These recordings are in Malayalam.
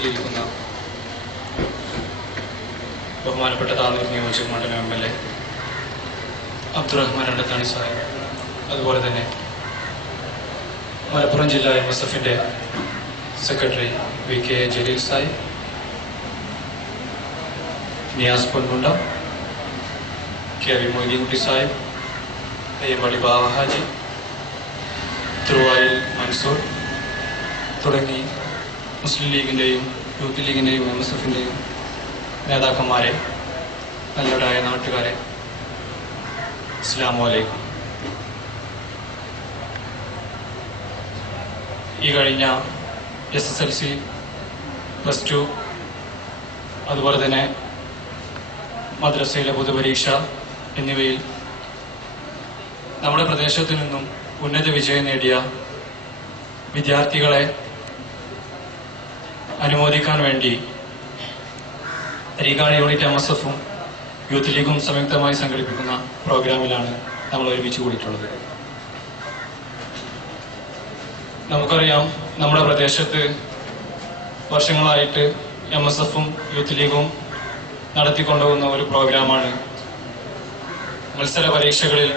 വേദിയിലിരിക്കുന്ന ബഹുമാനപ്പെട്ട താനൂർ നിയോജക മണ്ഡലം MLA അബ്ദുറഹ്മാൻ അണ്ടത്താണി സാഹിബ്, അതുപോലെ തന്നെ മലപ്പുറം ജില്ലാ MSFന്റെ secretary VK Jaleel Sahib, Niyas Ponmunda, KV Moideenkutty Sahib, Ayyampally Bava Haji, Thiruvayil Mansoor തുടങ്ങി മുസ്ലിം ലീഗിൻ്റെയും യൂത്ത് ലീഗിൻ്റെയും MSFന്റെയും നേതാക്കന്മാരെ, നല്ലവരായ നാട്ടുകാരെ, അസ്സലാമു അലൈക്കും. ഈ കഴിഞ്ഞ SSLC, +2, അതുപോലെ തന്നെ മദ്രസയിലെ പൊതുപരീക്ഷ എന്നിവയിൽ നമ്മുടെ പ്രദേശത്തു നിന്നും ഉന്നത വിജയം നേടിയ വിദ്യാർത്ഥികളെ അനുമോദിക്കാൻ വേണ്ടി അരീക്കാട് യൂണിറ്റ് MSFും യൂത്ത് ലീഗും സംയുക്തമായി സംഘടിപ്പിക്കുന്ന പ്രോഗ്രാമിലാണ് നമ്മൾ ഒരുമിച്ച് കൂടിയിട്ടുള്ളത്. നമുക്കറിയാം, നമ്മുടെ പ്രദേശത്ത് വർഷങ്ങളായിട്ട് MSFും യൂത്ത് ലീഗും നടത്തിക്കൊണ്ടുപോകുന്ന ഒരു പ്രോഗ്രാമാണ് മത്സര പരീക്ഷകളിൽ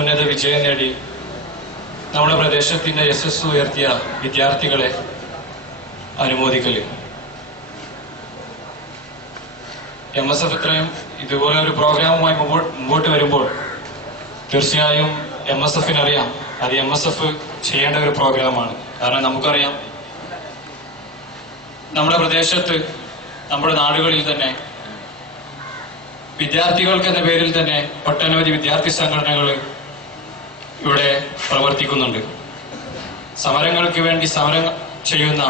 ഉന്നത വിജയം നേടി നമ്മുടെ പ്രദേശത്തിന്റെ യശസ് ഉയർത്തിയ വിദ്യാർത്ഥികളെ അനുമോദിക്കല്. MSF ഇത്രയും ഇതുപോലെ ഒരു പ്രോഗ്രാമുമായി മുമ്പോട്ട് വരുമ്പോൾ തീർച്ചയായും MSFനറിയാം അത് MSF ചെയ്യേണ്ട ഒരു പ്രോഗ്രാമാണ്. കാരണം നമുക്കറിയാം, നമ്മുടെ പ്രദേശത്ത്, നമ്മുടെ നാടുകളിൽ തന്നെ വിദ്യാർത്ഥികൾക്ക് എന്ന പേരിൽ തന്നെ ഒട്ടനവധി വിദ്യാർത്ഥി സംഘടനകൾ ഇവിടെ പ്രവർത്തിക്കുന്നുണ്ട്. സമരങ്ങൾക്ക് വേണ്ടി സമരം ചെയ്യുന്ന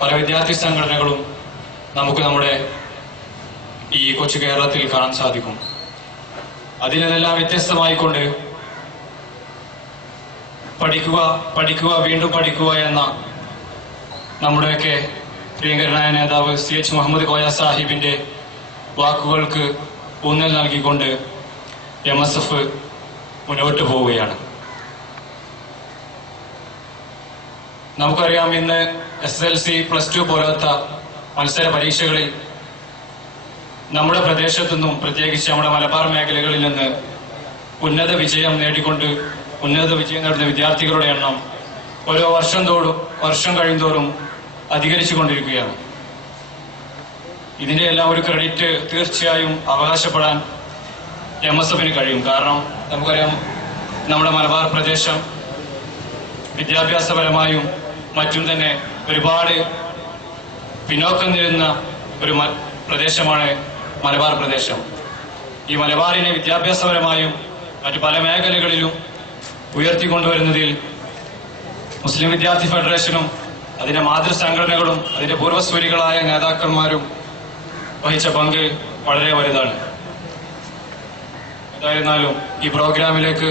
പല വിദ്യാർത്ഥി സംഘടനകളും നമുക്ക് നമ്മുടെ ഈ കൊച്ചു കേരളത്തിൽ കാണാൻ സാധിക്കും. അതിനെല്ലാം വ്യത്യസ്തമായിക്കൊണ്ട് പഠിക്കുക പഠിക്കുക വീണ്ടും പഠിക്കുക എന്ന നമ്മുടെയൊക്കെ പ്രിയങ്കരനായ നേതാവ് CH മുഹമ്മദ് കോയ സാഹിബിന്റെ വാക്കുകൾക്ക് ഊന്നൽ നൽകിക്കൊണ്ട് MSF മുന്നോട്ട് പോവുകയാണ്. നമുക്കറിയാം, ഇന്ന് SSLC, +2 പോലത്തെ മത്സര പരീക്ഷകളിൽ നമ്മുടെ പ്രദേശത്തു നിന്നും, പ്രത്യേകിച്ച് നമ്മുടെ മലബാർ മേഖലകളിൽ നിന്ന് ഉന്നത വിജയം നേടുന്ന വിദ്യാർത്ഥികളുടെ എണ്ണം ഓരോ വർഷം കഴിയുന്തോറും അധികരിച്ചുകൊണ്ടിരിക്കുകയാണ്. ഇതിന്റെ എല്ലാം ഒരു ക്രെഡിറ്റ് തീർച്ചയായും അവകാശപ്പെടാൻ MSFന് കഴിയും. കാരണം നമുക്കറിയാം, നമ്മുടെ മലബാർ പ്രദേശം വിദ്യാഭ്യാസപരമായും മറ്റും തന്നെ ഒരുപാട് പിന്നോക്കം നിൽക്കുന്ന ഒരു പ്രദേശമാണ് മലബാർ പ്രദേശം. ഈ മലബാറിനെ വിദ്യാഭ്യാസപരമായും മറ്റു പല മേഖലകളിലും ഉയർത്തിക്കൊണ്ടുവരുന്നതിൽ മുസ്ലിം വിദ്യാർത്ഥി ഫെഡറേഷനും അതിന്റെ മാതൃസംഘടനകളും അതിന്റെ പൂർവ്വസൂരികളായ നേതാക്കന്മാരും വഹിച്ച പങ്ക് വളരെ വലുതാണ്. എന്തായിരുന്നാലും ഈ പ്രോഗ്രാമിലേക്ക്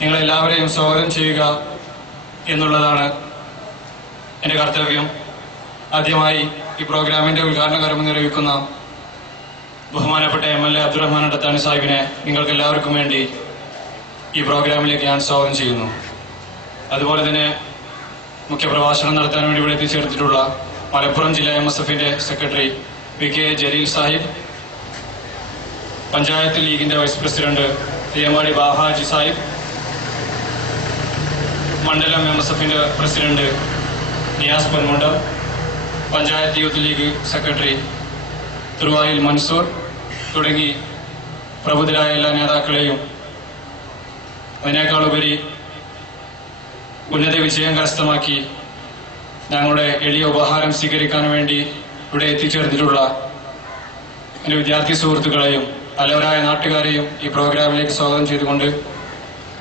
നിങ്ങളെല്ലാവരെയും സ്വാഗതം ചെയ്യുക എന്നുള്ളതാണ് എന്റെ കർത്തവ്യം. ആദ്യമായി ഈ പ്രോഗ്രാമിന്റെ ഉദ്ഘാടന കർമ്മം നിർവഹിക്കുന്ന ബഹുമാനപ്പെട്ട MLA അബ്ദുറഹ്മാൻ അണ്ടത്താണി സാഹിബിനെ നിങ്ങൾക്ക് എല്ലാവർക്കും വേണ്ടി ഈ പ്രോഗ്രാമിലേക്ക് ഞാൻ സ്വാഗതം ചെയ്യുന്നു. അതുപോലെ തന്നെ മുഖ്യപ്രഭാഷണം നടത്താൻ വേണ്ടി ഇവിടെ എത്തിച്ചേർത്തിട്ടുള്ള മലപ്പുറം ജില്ലാ MSFന്റെ സെക്രട്ടറി VK ജലീൽ സാഹിബ്, പഞ്ചായത്ത് ലീഗിന്റെ വൈസ് പ്രസിഡന്റ് അയ്യമ്പള്ളി ബാവ ഹാജി സാഹിബ്, മണ്ഡലം MSFന്റെ president Niyas Ponmunda, panchayat youth league secretary Thiruvayil Mansoor തുടങ്ങി പ്രബുദ്ധരായ എല്ലാ നേതാക്കളെയും, അതിനേക്കാളുപരി ഉന്നത വിജയം കരസ്ഥമാക്കി ഞങ്ങളുടെ എളിയ ഉപഹാരം സ്വീകരിക്കാൻ വേണ്ടി ഇവിടെ എത്തിച്ചേർന്നിട്ടുള്ള എന്റെ വിദ്യാർത്ഥി സുഹൃത്തുക്കളെയും നല്ലവരായ നാട്ടുകാരെയും ഈ പ്രോഗ്രാമിലേക്ക് സ്വാഗതം ചെയ്തുകൊണ്ട്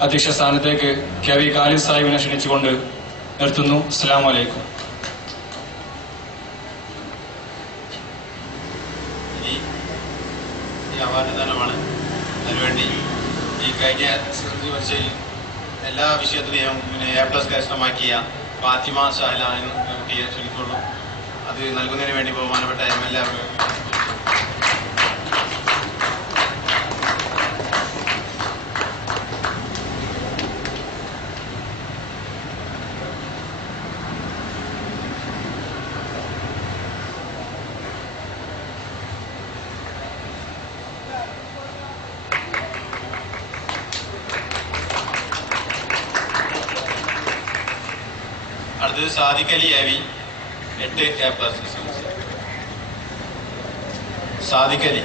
അധ്യക്ഷ സ്ഥാനത്തേക്ക് KV ഖാലിദ് സാഹിബിനെ ക്ഷണിച്ചുകൊണ്ട് നിർത്തുന്നു. അസ്സലാമു അലൈക്കും. ഈ അവാർഡ് ദാനമാണ്. അതിനുവേണ്ടി ഈ കഴിഞ്ഞ SSLC പരീക്ഷയിൽ എല്ലാ വിഷയത്തിലെയും A+ കരസ്ഥമാക്കിയ ഫാത്തിമ ഷാഹിലാൻ കുട്ടിയെ ക്ഷണിക്കുള്ളൂ. അത് നൽകുന്നതിന് വേണ്ടി ബഹുമാനപ്പെട്ട MLA അടുത്തത് Sadiqali AV 8 A+. Sadiqali.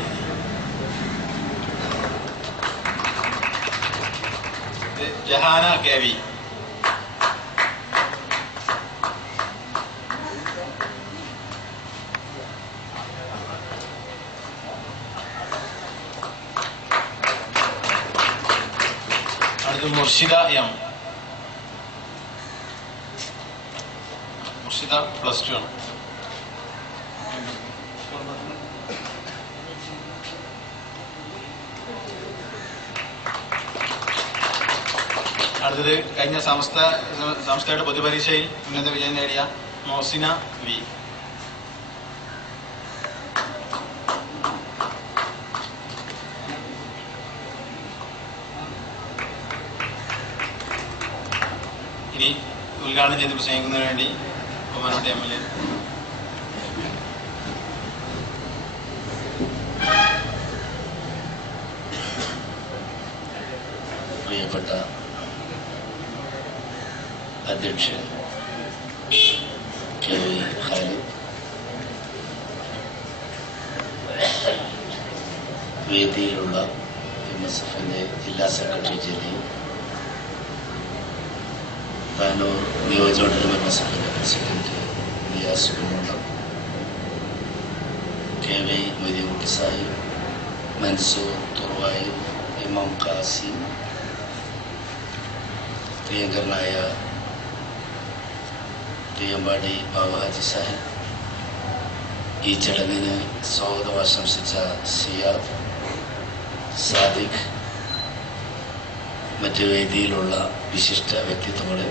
Jahana KV. അടുത്ത് മുർഷിദ M. മുർഷിദ +2 ആണ്. അടുത്തത് കഴിഞ്ഞ സംസ്ഥയുടെ പൊതുപരീക്ഷയിൽ ഉന്നത വിജയം നേടിയ മോസിന V. ഇനി ഉദ്ഘാടനം ചെയ്ത് പ്രസംഗിക്കുന്നതിന് വേണ്ടി ബഹുമാനപ്പെട്ട MLA പ്രിയപ്പെട്ട അധ്യക്ഷൻ KV ഖാലിദ്, വേദിയിലുള്ള MSFന്റെ ജില്ലാ സെക്രട്ടറി ജലീൽ, താനൂർ നിയോജകമണ്ഡലം MSFന്റെ പ്രസിഡന്റ് നിയാസ് കുന്നോളം, KV മൊയ്തീൻകുട്ടി സാഹിബ്, മൻസൂർ തുറവായി, ഇമാം ഖാസിം, പ്രിയങ്കരനായ തിരുവമ്പാടി ബാബാജി സാഹിബ്, ഈ ചടങ്ങിന് സ്വാഗതം ആശംസിച്ച സിയാദ്, സാദിഖ്, മറ്റ് വേദിയിലുള്ള വിശിഷ്ട വ്യക്തിത്വങ്ങളെ,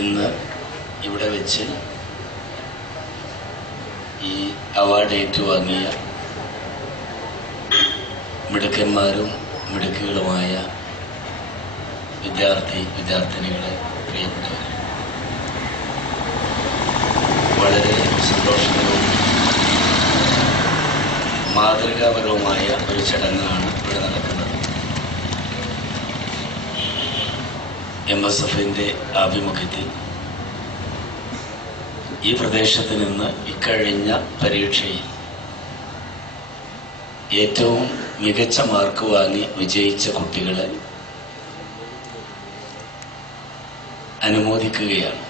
ഇന്ന് ഇവിടെ വെച്ച് ഈ അവാർഡ് ഏറ്റുവാങ്ങിയ മിടുക്കന്മാരും മിടുക്കുകളുമായ വിദ്യാർത്ഥിനികളെ, പ്രിയപ്പെട്ടവർ, വളരെ സന്തോഷകരവും മാതൃകാപരവുമായ ഒരു ചടങ്ങാണ് ഇവിടെ നടക്കുന്നത്. MSFന്റെ ആഭിമുഖ്യത്തിൽ ഈ പ്രദേശത്ത് നിന്ന് ഇക്കഴിഞ്ഞ പരീക്ഷയിൽ ഏറ്റവും മികച്ച മാർക്ക് വാങ്ങി വിജയിച്ച കുട്ടികളെ അനുമോദിക്കുകയാണ്.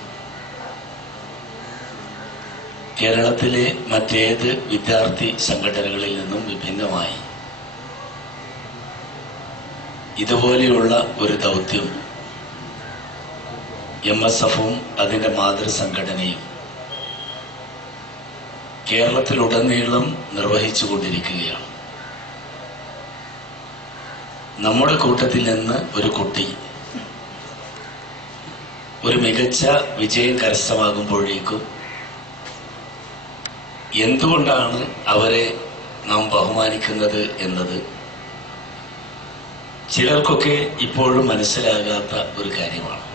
കേരളത്തിലെ മറ്റേത് വിദ്യാർത്ഥി സംഘടനകളിൽ നിന്നും വിഭിന്നമായി ഇതുപോലെയുള്ള ഒരു ദൗത്യം MSFും അതിൻ്റെ മാതൃസംഘടനയും കേരളത്തിലുടനീളം നിർവഹിച്ചുകൊണ്ടിരിക്കുകയാണ്. നമ്മുടെ കൂട്ടത്തിൽ നിന്ന് ഒരു കുട്ടി ഒരു മികച്ച വിജയം കരസ്ഥമാകുമ്പോഴേക്കും എന്തുകൊണ്ടാണ് അവരെ നാം ബഹുമാനിക്കുന്നത് എന്നത് ചിലർക്കൊക്കെ ഇപ്പോഴും മനസ്സിലാകാത്ത ഒരു കാര്യമാണ്.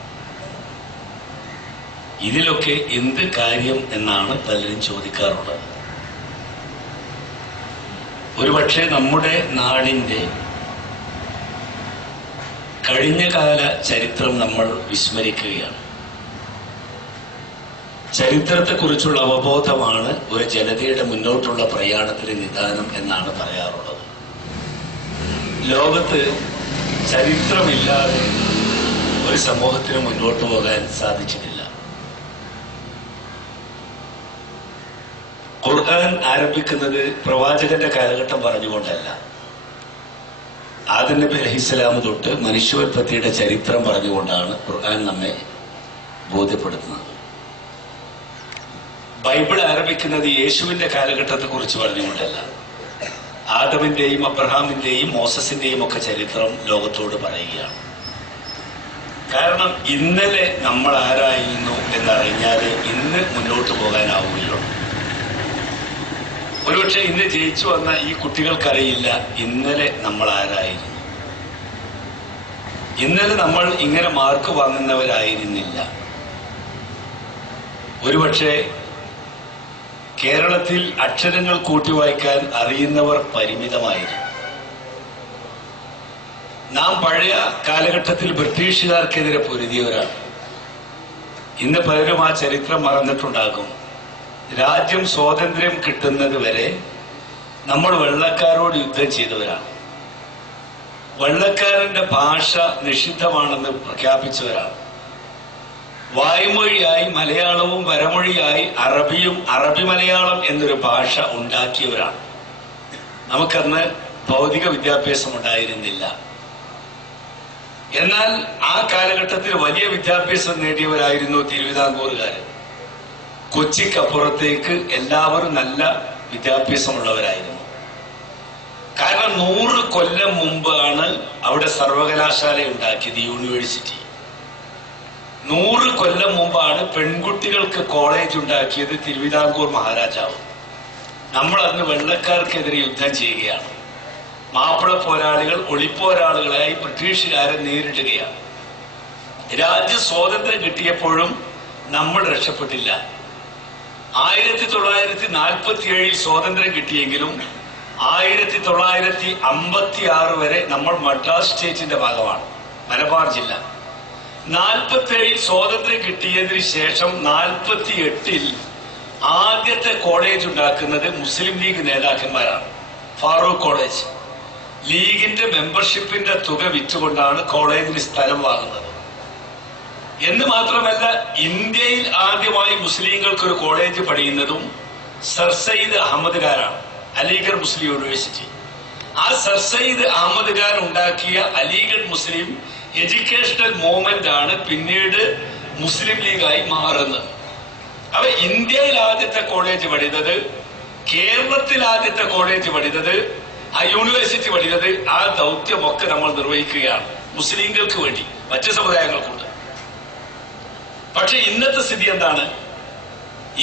ഇതിലൊക്കെ എന്ത് കാര്യം എന്നാണ് പലരും ചോദിക്കാറുള്ളത്. ഒരുപക്ഷെ നമ്മുടെ നാടിൻ്റെ കഴിഞ്ഞകാല ചരിത്രം നമ്മൾ വിസ്മരിക്കുകയാണ്. ചരിത്രത്തെക്കുറിച്ചുള്ള അവബോധമാണ് ഒരു ജനതയുടെ മുന്നോട്ടുള്ള പ്രയാണത്തിന് നിദാനം എന്നാണ് പറയാറുള്ളത്. ലോകത്ത് ചരിത്രമില്ലാതെ ഒരു സമൂഹത്തിന് മുന്നോട്ട് പോകാൻ സാധിച്ചിട്ടില്ല. ഖുർആൻ ആരംഭിക്കുന്നത് പ്രവാചകന്റെ കാലഘട്ടം പറഞ്ഞുകൊണ്ടല്ല, ആദം നബി അലൈഹിസ്സലാം തൊട്ട് മനുഷ്യോത്പത്തിയുടെ ചരിത്രം പറഞ്ഞുകൊണ്ടാണ് ഖുർആൻ നമ്മെ ബോധ്യപ്പെടുത്തുന്നത്. ബൈബിൾ ആരംഭിക്കുന്നത് യേശുവിന്റെ കാലഘട്ടത്തെ കുറിച്ച് പറഞ്ഞുകൊണ്ടല്ല, ആദമിന്റെയും അബ്രഹാമിന്റെയും മോസസിന്റെയും ഒക്കെ ചരിത്രം ലോകത്തോട് പറയുകയാണ്. കാരണം ഇന്നലെ നമ്മൾ ആരായിരുന്നു എന്നറിഞ്ഞാൽ ഇന്ന് മുന്നോട്ട് പോകാനാവുകയുള്ളൂ. ഒരുപക്ഷെ ഇന്ന് ജയിച്ചു വന്ന ഈ കുട്ടികൾക്കറിയില്ല ഇന്നലെ നമ്മൾ ആരായിരുന്നു. ഇന്നലെ നമ്മൾ ഇങ്ങനെ മാർക്ക് വാങ്ങുന്നവരായിരുന്നില്ല. ഒരുപക്ഷെ കേരളത്തിൽ അക്ഷരങ്ങൾ കൂട്ടിവായിക്കാൻ അറിയുന്നവർ പരിമിതമായിരുന്നു. നാം പഴയ കാലഘട്ടത്തിൽ ബ്രിട്ടീഷുകാർക്കെതിരെ പൊരുതിയവരാണ്. ഇന്ന് പലരും ആ ചരിത്രം മറന്നിട്ടുണ്ടാകും. രാജ്യം സ്വാതന്ത്ര്യം കിട്ടുന്നത് വരെ നമ്മൾ വെള്ളക്കാരോട് യുദ്ധം ചെയ്തവരാണ്. വെള്ളക്കാരന്റെ ഭാഷ നിഷിദ്ധമാണെന്ന് പ്രഖ്യാപിച്ചവരാണ്. വായ്മൊഴിയായി മലയാളവും വരമൊഴിയായി അറബിയും അറബി മലയാളം എന്നൊരു ഭാഷ ഉണ്ടാക്കിയവരാണ്. നമുക്കന്ന് ഭൗതിക വിദ്യാഭ്യാസം ഉണ്ടായിരുന്നില്ല. എന്നാൽ ആ കാലഘട്ടത്തിൽ വലിയ വിദ്യാഭ്യാസം നേടിയവരായിരുന്നു തിരുവിതാംകൂറുകാര്. കൊച്ചിക്കപ്പുറത്തേക്ക് എല്ലാവരും നല്ല വിദ്യാഭ്യാസമുള്ളവരായിരുന്നു. കാരണം 100 കൊല്ലം മുമ്പാണ് അവിടെ സർവകലാശാല ഉണ്ടാക്കിയത്, യൂണിവേഴ്സിറ്റി. 100 കൊല്ലം മുമ്പാണ് പെൺകുട്ടികൾക്ക് കോളേജ് ഉണ്ടാക്കിയത് തിരുവിതാംകൂർ മഹാരാജാവ്. നമ്മൾ അന്ന് വെള്ളക്കാർക്കെതിരെ യുദ്ധം ചെയ്യുകയാണ്. മാപ്പിള പോരാളികൾ ഒളിപ്പോരാളികളായി ബ്രിട്ടീഷുകാരെ നേരിടുകയാണ്. രാജ്യ സ്വാതന്ത്ര്യം കിട്ടിയപ്പോഴും നമ്മൾ രക്ഷപ്പെട്ടില്ല. 1947 സ്വാതന്ത്ര്യം കിട്ടിയെങ്കിലും 1956 വരെ നമ്മൾ മദ്രാസ് സ്റ്റേറ്റിന്റെ ഭാഗമാണ്, മലബാർ ജില്ല. 47 സ്വാതന്ത്ര്യം കിട്ടിയതിനു ശേഷം 48 ആദ്യത്തെ കോളേജ് ഉണ്ടാക്കുന്നത് മുസ്ലിം ലീഗ് നേതാക്കന്മാരാണ്. ഫാറൂഖ് കോളേജ്. ലീഗിന്റെ മെമ്പർഷിപ്പിന്റെ തുക വിറ്റുകൊണ്ടാണ് കോളേജിന് സ്ഥലം വാങ്ങുന്നത്. എന്ന് മാത്രമല്ല, ഇന്ത്യയിൽ ആദ്യമായി മുസ്ലിങ്ങൾക്ക് ഒരു കോളേജ് പണിയുന്നതും സർ സയ്യിദ് അഹമ്മദ് ഖാനാണ്, അലിഗഡ് മുസ്ലിം യൂണിവേഴ്സിറ്റി. ആ സർ സയ്യിദ് അഹമ്മദ് ഖാൻ ഉണ്ടാക്കിയ അലിഗഡ് മുസ്ലിം എഡ്യൂക്കേഷണൽ മൂവ്മെന്റ് ആണ് പിന്നീട് മുസ്ലിം ലീഗായി മാറുന്നത്. അവ ഇന്ത്യയിൽ ആദ്യത്തെ കോളേജ് പണിതത്, കേരളത്തിൽ ആദ്യത്തെ കോളേജ് പണിതത്, ആ യൂണിവേഴ്സിറ്റി പണിതത്, ആ ദൗത്യമൊക്കെ നമ്മൾ നിർവഹിക്കുകയാണ് മുസ്ലിങ്ങൾക്ക് വേണ്ടി, മറ്റു സമുദായങ്ങൾക്കുണ്ട്. പക്ഷെ ഇന്നത്തെ സ്ഥിതി എന്താണ്?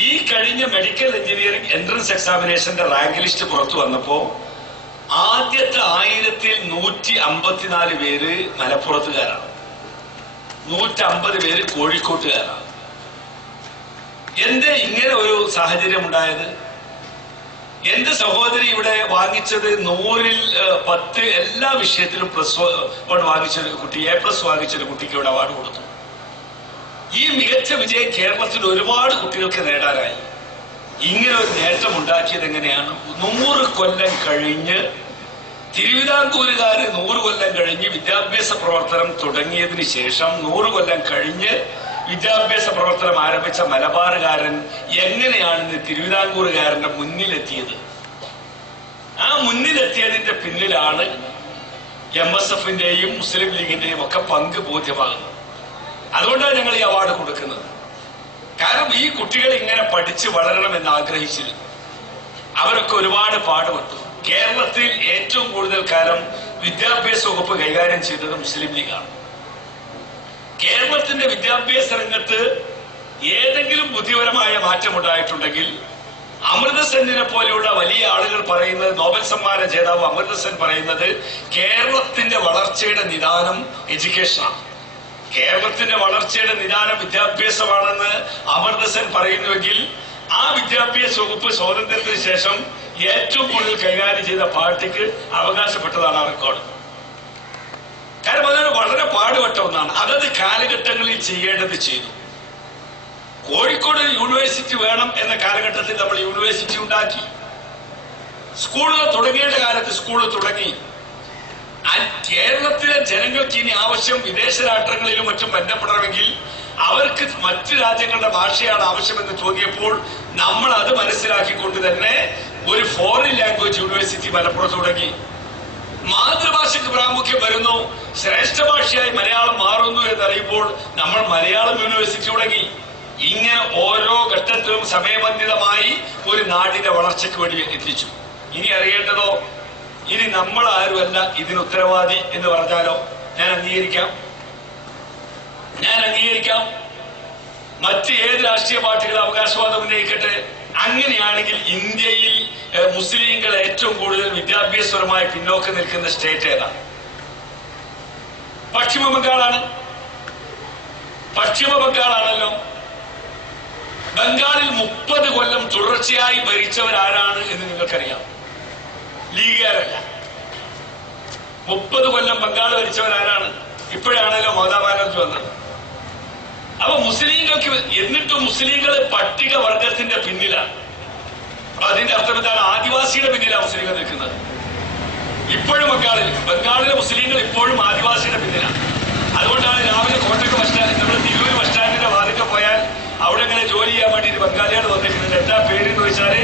ഈ കഴിഞ്ഞ മെഡിക്കൽ എഞ്ചിനീയറിംഗ് എൻട്രൻസ് എക്സാമിനേഷന്റെ റാങ്ക് ലിസ്റ്റ് പുറത്തു വന്നപ്പോ ആദ്യത്തെ 1154 പേര് മലപ്പുറത്തുകാരാണ്, 150 പേര് കോഴിക്കോട്ടുകാരാണ്. എന്തേ ഇങ്ങനെ ഒരു സാഹചര്യം ഉണ്ടായത്? എന്റെ സഹോദരി ഇവിടെ വാങ്ങിച്ചത് 100-ൽ 10 എല്ലാ വിഷയത്തിലും +1 വാങ്ങിച്ചൊരു കുട്ടി, A+ വാങ്ങിച്ചൊരു കുട്ടിക്ക് ഇവിടെ അവാർഡ് കൊടുത്തു. ഈ മികച്ച വിജയം കേരളത്തിൽ ഒരുപാട് കുട്ടികൾക്ക് നേടാനായി. ഇങ്ങനെ ഒരു നേട്ടം ഉണ്ടാക്കിയത് എങ്ങനെയാണ്? 100 കൊല്ലം കഴിഞ്ഞ് തിരുവിതാംകൂറുകാര് 100 കൊല്ലം കഴിഞ്ഞ് വിദ്യാഭ്യാസ പ്രവർത്തനം തുടങ്ങിയതിന് ശേഷം 100 കൊല്ലം കഴിഞ്ഞ് വിദ്യാഭ്യാസ പ്രവർത്തനം ആരംഭിച്ച മലബാറുകാരൻ എങ്ങനെയാണ് ഇന്ന് തിരുവിതാംകൂറുകാരന്റെ മുന്നിലെത്തിയത്? ആ മുന്നിലെത്തിയതിന്റെ പിന്നിലാണ് MSFന്റെയും മുസ്ലിം ലീഗിന്റെയും ഒക്കെ പങ്ക് ബോധ്യമാകുന്നത്. അതുകൊണ്ടാണ് ഞങ്ങൾ ഈ അവാർഡ് കൊടുക്കുന്നത്. കാരണം ഈ കുട്ടികൾ ഇങ്ങനെ പഠിച്ച് വളരണമെന്ന് ആഗ്രഹിച്ചിരുന്നു. അവരൊക്കെ ഒരുപാട് പാടുപെട്ടു. കേരളത്തിൽ ഏറ്റവും കൂടുതൽ കാലം വിദ്യാഭ്യാസ വകുപ്പ് കൈകാര്യം ചെയ്തത് മുസ്ലിം ലീഗാണ്. കേരളത്തിന്റെ വിദ്യാഭ്യാസ രംഗത്ത് ഏതെങ്കിലും ബുദ്ധിപരമായ മാറ്റമുണ്ടായിട്ടുണ്ടെങ്കിൽ അമൃതസെന്നിനെ പോലെയുള്ള വലിയ ആളുകൾ പറയുന്നത്, നോബൽ സമ്മാന ജേതാവ് അമൃതസെൻ പറയുന്നത്, കേരളത്തിന്റെ വളർച്ചയുടെ നിദാനം എഡ്യൂക്കേഷനാണ്, കേരളത്തിന്റെ വളർച്ചയുടെ നിദാനം വിദ്യാഭ്യാസമാണെന്ന് അമൃതസെൻ പറയുന്നുവെങ്കിൽ ആ വിദ്യാഭ്യാസ വകുപ്പ് സ്വാതന്ത്ര്യത്തിന് ശേഷം ഏറ്റവും കൂടുതൽ കൈകാര്യം ചെയ്ത പാർട്ടിക്ക് അവകാശപ്പെട്ടതാണ് ആ റെക്കോർഡ്. കാരണം അതൊരു വളരെ പാടുപെട്ട ഒന്നാണ്. അതത് കാലഘട്ടങ്ങളിൽ ചെയ്യേണ്ടത് ചെയ്തു. കോഴിക്കോട് യൂണിവേഴ്സിറ്റി വേണം എന്ന കാലഘട്ടത്തിൽ നമ്മൾ യൂണിവേഴ്സിറ്റി ഉണ്ടാക്കി. സ്കൂളുകൾ തുടങ്ങേണ്ട കാലത്ത് സ്കൂൾ തുടങ്ങി. കേരളത്തിലെ ജനങ്ങൾക്ക് ഇനി ആവശ്യം വിദേശ രാഷ്ട്രങ്ങളിലും മറ്റും ബന്ധപ്പെടണമെങ്കിൽ അവർക്ക് മറ്റു രാജ്യങ്ങളുടെ ഭാഷയാണ് ആവശ്യമെന്ന് തോന്നിയപ്പോൾ നമ്മൾ അത് മനസ്സിലാക്കിക്കൊണ്ട് തന്നെ ഒരു ഫോറിൻ ലാംഗ്വേജ് യൂണിവേഴ്സിറ്റി മലപ്പുറത്ത് തുടങ്ങി. മാതൃഭാഷയ്ക്ക് പ്രാമുഖ്യം വരുന്നു, ശ്രേഷ്ഠ ഭാഷയായി മലയാളം മാറുന്നു എന്നറിയുമ്പോൾ നമ്മൾ മലയാളം യൂണിവേഴ്സിറ്റി തുടങ്ങി. ഇങ്ങനെ ഓരോ ഘട്ടത്തിലും സമയബന്ധിതമായി ഒരു നാടിന്റെ വളർച്ചയ്ക്ക് വേണ്ടി എത്തിച്ചു. ഇനി അറിയേണ്ടതോ, ഇനി നമ്മൾ ആരുമല്ല ഇതിന് ഉത്തരവാദി എന്ന് പറഞ്ഞാലോ ഞാൻ അംഗീകരിക്കാം. മറ്റ് ഏത് രാഷ്ട്രീയ പാർട്ടികൾ അവകാശവാദം ഉന്നയിക്കട്ടെ. അങ്ങനെയാണെങ്കിൽ ഇന്ത്യയിൽ മുസ്ലിങ്ങൾ ഏറ്റവും കൂടുതൽ വിദ്യാഭ്യാസപരമായി പിന്നോക്കം നിൽക്കുന്ന സ്റ്റേറ്റ് ഏതാണ്? പശ്ചിമ ബംഗാളാണല്ലോ. ബംഗാളിൽ 30 കൊല്ലം തുടർച്ചയായി ഭരിച്ചവരാരാണ് എന്ന് നിങ്ങൾക്കറിയാം. ലീഗുകാരല്ല. 30 കൊല്ലം ബംഗാൾ ഭരിച്ചവരാരാണ്? ഇപ്പോഴാണല്ലോ മമതാ ബാനർജി വന്നത്. അപ്പൊ മുസ്ലിങ്ങൾക്ക് എന്നിട്ടും മുസ്ലിങ്ങൾ പട്ടികവർഗത്തിന്റെ പിന്നിലാണ്. അപ്പൊ അതിന്റെ അർത്ഥം എന്താണ്? ആദിവാസിയുടെ പിന്നിലാണ് മുസ്ലിങ്ങൾ നിൽക്കുന്നത്. ഇപ്പോഴും ബംഗാളിലെ മുസ്ലിങ്ങൾ ഇപ്പോഴും ആദിവാസിയുടെ പിന്നിലാണ്. അതുകൊണ്ടാണ് രാവിലെ കോട്ടയ്ക്ക് ബസ് സ്റ്റാൻഡ്, നമ്മൾ തിരൂർ ബസ് സ്റ്റാൻഡിന്റെ വാതിൽക്ക് പോയാൽ അവിടെ ഇങ്ങനെ ജോലി ചെയ്യാൻ വേണ്ടിയിട്ട് ബംഗാളികൾ വന്നിരിക്കുന്നത്. എന്താ പേരെന്ന് ചോദിച്ചാല്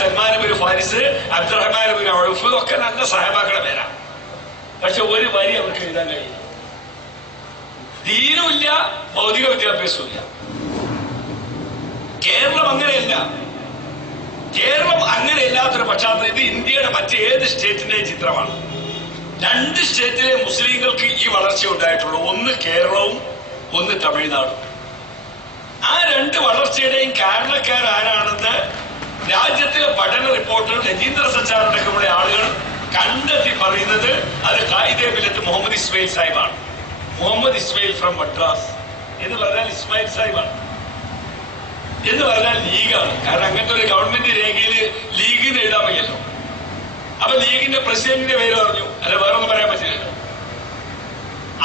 Salman bin Faris, Abdurahman bin Auf ഒക്കെ നല്ല സഹാബാക്കളുടെ പേരാണ്. പക്ഷെ ഒരു വരി അവർക്ക് എഴുതാൻ കഴിയില്ല. ദീനുമില്ല, ഭൗതിക വിദ്യാഭ്യാസവും ഇല്ല. കേരളം അങ്ങനെയല്ല. കേരളം അങ്ങനെയല്ലാത്തൊരു പശ്ചാത്തലം. ഇത് ഇന്ത്യയുടെ മറ്റേത് സ്റ്റേറ്റിന്റെയും ചിത്രമാണ്. 2 സ്റ്റേറ്റിലെ മുസ്ലിങ്ങൾക്ക് ഈ വളർച്ച ഉണ്ടായിട്ടുള്ളൂ. ഒന്ന് കേരളവും ഒന്ന് തമിഴ്നാടും. ആ 2 വളർച്ചയുടെയും കാരണക്കാരാരാണെന്ന് രാജ്യത്തിലെ പഠന റിപ്പോർട്ടുകൾ രജീന്ദ്ര സച്ചാറടക്കമുള്ള ആളുകൾ കണ്ടെത്തി പറയുന്നത് അത് ഖായിദെ മില്ലത്ത് മുഹമ്മദ് ഇസ്മായിൽ സാഹിബാണ്. മുഹമ്മദ് ഇസ്മായിൽ ഫ്രം മദ്രാസ് എന്ന് പറഞ്ഞാൽ ഇസ്മായിൽ സാഹിബാണ് എന്ന് പറഞ്ഞാൽ ലീഗാണ്. കാരണം അങ്ങനത്തെ ഒരു ഗവൺമെന്റ് രേഖയിൽ ലീഗിന് എഴുതാൻ വയ്യല്ലോ. അപ്പൊ ലീഗിന്റെ പ്രസിഡന്റിന്റെ പേര് പറഞ്ഞു, അല്ല വേറൊന്നും പറയാൻ പറ്റില്ലല്ലോ.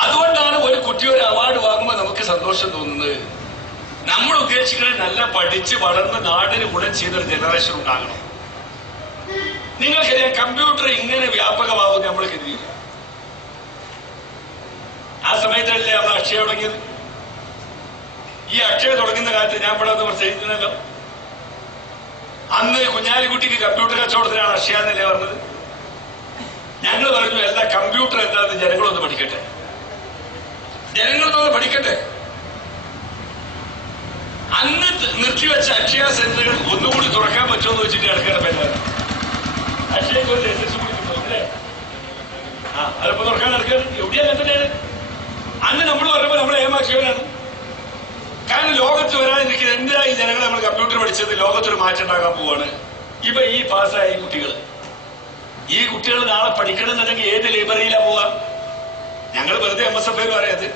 അതുകൊണ്ടാണ് ഒരു കുട്ടി ഒരു അവാർഡ് വാങ്ങുമ്പോൾ നമുക്ക് സന്തോഷം തോന്നുന്നത്. നമ്മൾ ഉദ്ദേശിക്കുന്നത് നല്ല പഠിച്ച് വളർന്ന് നാടിന് ഗുണം ചെയ്തൊരു ജനറേഷൻ ഉണ്ടാകണം. നിങ്ങൾക്കറിയാം, കമ്പ്യൂട്ടർ ഇങ്ങനെ വ്യാപകമാവും നമ്മൾ കരുതിയില്ല. ആ സമയത്തല്ലേ നമ്മൾ അക്ഷയ തുടങ്ങിയത്. ഈ അക്ഷയ തുടങ്ങുന്ന കാലത്ത് ഞാൻ ഇവിടെ ഒന്ന് പ്രസംഗിക്കുന്നല്ലോ. അന്ന് കുഞ്ഞാലിക്കുട്ടിക്ക് കമ്പ്യൂട്ടർ കച്ചവടത്തിനാണ് അക്ഷയ എന്നല്ലേ പറഞ്ഞത്. ഞങ്ങൾ പറഞ്ഞു എല്ലാ കമ്പ്യൂട്ടർ എന്താണെന്ന് ജനങ്ങളൊന്ന് പഠിക്കട്ടെ, ജനങ്ങളൊന്ന് പഠിക്കട്ടെ. അന്ന് നിർത്തിവെച്ച അക്ഷയ സെന്ററുകൾ ഒന്നുകൂടി തുറക്കാൻ പറ്റുമെന്ന് വെച്ചിട്ട് കിടക്കുന്ന പേരാണ്. അക്ഷയക്ക് ഒരു ലൈസൻസ് കൂടി കിട്ടും അല്ലേ? അതിപ്പോ തുറക്കാൻ നടക്കുക എവിടെയാണ് തന്നെയാണ്. അന്ന് നമ്മൾ പറയുമ്പോൾ നമ്മളെ ഏമാക്കിയവരാണ്. കാരണം ലോകത്ത് വരാനിരിക്കുന്ന എന്തിനായി ജനങ്ങൾ നമ്മൾ കമ്പ്യൂട്ടർ പഠിച്ചത്? ലോകത്തൊരു മാറ്റം ഉണ്ടാകാൻ പോവാണ്. ഇപ്പൊ ഈ പാസ്സായ ഈ കുട്ടികൾ നാളെ പഠിക്കണമെന്നുണ്ടെങ്കിൽ ഏത് ലൈബ്രറിയിലാണ് പോവാ? ഞങ്ങൾ വെറുതെ MSF പറയാത്.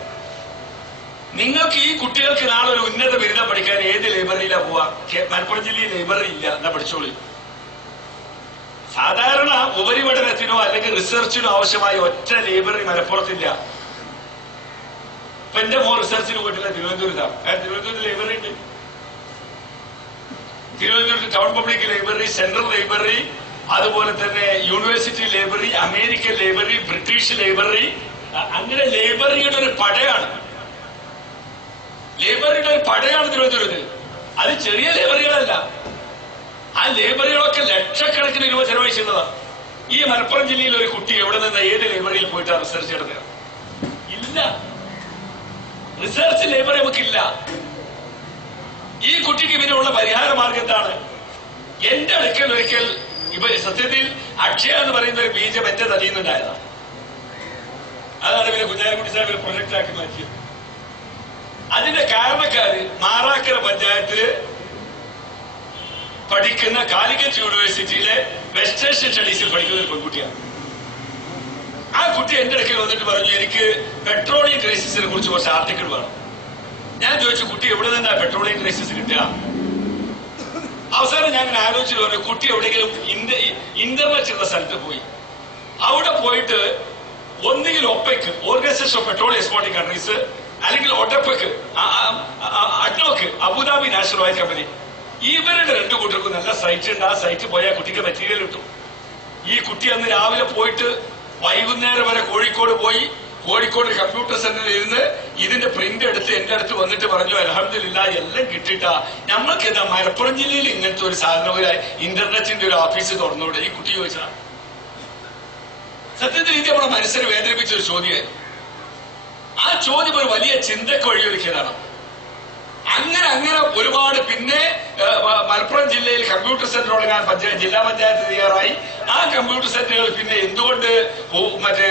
നിങ്ങൾക്ക് ഈ കുട്ടികൾക്ക് നാളെ ഒരു ഉന്നത ബിരുദം പഠിക്കാൻ ഏത് ലൈബ്രറിയിലാണ് പോവാ? മലപ്പുറം ജില്ലയിൽ ലൈബ്രറി ഇല്ല, എന്നാ പഠിച്ചോളി. സാധാരണ ഉപരിപഠനത്തിനോ അല്ലെങ്കിൽ റിസർച്ചിനോ ആവശ്യമായ ഒറ്റ ലൈബ്രറി മലപ്പുറത്തില്ല. ഇപ്പൊ എന്റെ മോൻ റിസർച്ചിന് പോയിട്ടില്ല, തിരുവനന്തപുരത്താണ്. തിരുവനന്തപുരത്ത് ലൈബ്രറി ഉണ്ട്. തിരുവനന്തപുരത്ത് town public library, central library, അതുപോലെ തന്നെ university library, American library, British library, അങ്ങനെ ലൈബ്രറിയുടെ ഒരു പടയാണ്. ലൈബ്രറിയുടെ ഒരു പടയാണ് തിരുവനന്തപുരത്ത്. അത് ചെറിയ ലൈബ്രറികളല്ല. ആ ലൈബ്രറികളൊക്കെ ലക്ഷക്കണക്കിന് രൂപ ചെലവഴിച്ചിരുന്നതാണ്. ഈ മലപ്പുറം ജില്ലയിൽ ഒരു കുട്ടി എവിടെ നിന്ന് ഏത് ലൈബ്രറിയിൽ പോയിട്ടാണ് റിസർച്ച് നടത്തുക? ഇല്ല, റിസർച്ച് ലൈബ്രറി നമുക്കില്ല. ഈ കുട്ടിക്ക് ഇതിനുള്ള പരിഹാര മാർഗം എന്താണ്? എന്റെ അടുക്കൽ ഒരിക്കൽ ഇപ്പൊ സത്യത്തിൽ അക്ഷയ എന്ന് പറയുന്ന ഒരു ബീജം എന്റെ തലയിൽ നിന്നുണ്ടായതാണ്. അതാണ് പിന്നെ കുഞ്ഞാലിക്കുട്ടി സാഹിബ് ഒരു പ്രൊജക്ട് ആക്കി മാറ്റിയത്. അതിന്റെ കാരണക്കാര് മാറാക്കര പഞ്ചായത്തില് പഠിക്കുന്ന കാലിക്കറ്റ് യൂണിവേഴ്സിറ്റിയിലെ വെസ്റ്റേഷൻ സ്റ്റഡീസിൽ പഠിക്കുന്ന ഒരു പെൺകുട്ടിയാണ്. ആ കുട്ടി എന്റെ അടുക്കൽ വന്നിട്ട് പറഞ്ഞു, എനിക്ക് പെട്രോളിയം ക്രൈസിസിനെ കുറിച്ച് കുറച്ച് ആർട്ടിക്കിൾ വേണം. ഞാൻ ചോദിച്ചു, കുട്ടി എവിടെ നിന്നാ പെട്രോളിയം ക്രൈസിസ് കിട്ടുക? അവസാനം ഞാൻ ആലോചിച്ചിട്ട് പറഞ്ഞു, കുട്ടി എവിടെയെങ്കിലും ഇന്റർനെറ്റ് ഉള്ള സ്ഥലത്ത് പോയി അവിടെ പോയിട്ട് ഒന്നുകിൽ OPEC, organisation of petroleum exporting countries, അല്ലെങ്കിൽ ODEPEC, ADNOC, Abu Dhabi national oil company, ഇവരുടെ 2 കൂട്ടർക്കും നല്ല സൈറ്റ് ഉണ്ട്. ആ സൈറ്റ് പോയാൽ കുട്ടിക്ക് മെറ്റീരിയൽ കിട്ടും. ഈ കുട്ടി അന്ന് രാവിലെ പോയിട്ട് വൈകുന്നേരം വരെ കോഴിക്കോട് പോയി, കോഴിക്കോട് കമ്പ്യൂട്ടർ സെന്ററിൽ ഇരുന്ന് ഇതിന്റെ പ്രിന്റ് എടുത്ത് എന്റെ അടുത്ത് വന്നിട്ട് പറഞ്ഞു, അൽഹംദുലില്ലാഹ് എല്ലാം കിട്ടിയിട്ടാ നമ്മൾക്ക് എന്താ മലപ്പുറം ജില്ലയിൽ ഇങ്ങനത്തെ ഒരു സാധനം ഇന്റർനെറ്റിന്റെ ഒരു ഓഫീസ് തുറന്നുകൂടെ? ഈ കുട്ടി ചോദിച്ചാ. സത്യത്തിൽ ഇത് നമ്മുടെ മനസ്സിനെ വേദനിപ്പിച്ച ഒരു ചോദ്യമായിരുന്നു. ആ ചോദ്യം ഒരു വലിയ ചിന്തക്ക് വഴിയൊരുക്കിയതാണ്. അങ്ങനെ ഒരുപാട്. പിന്നെ മലപ്പുറം ജില്ലയിൽ കമ്പ്യൂട്ടർ സെന്റർ തുടങ്ങാൻ ജില്ലാ പഞ്ചായത്ത് തയ്യാറായി. ആ കമ്പ്യൂട്ടർ സെന്ററുകൾ പിന്നെ എന്തുകൊണ്ട് മറ്റേ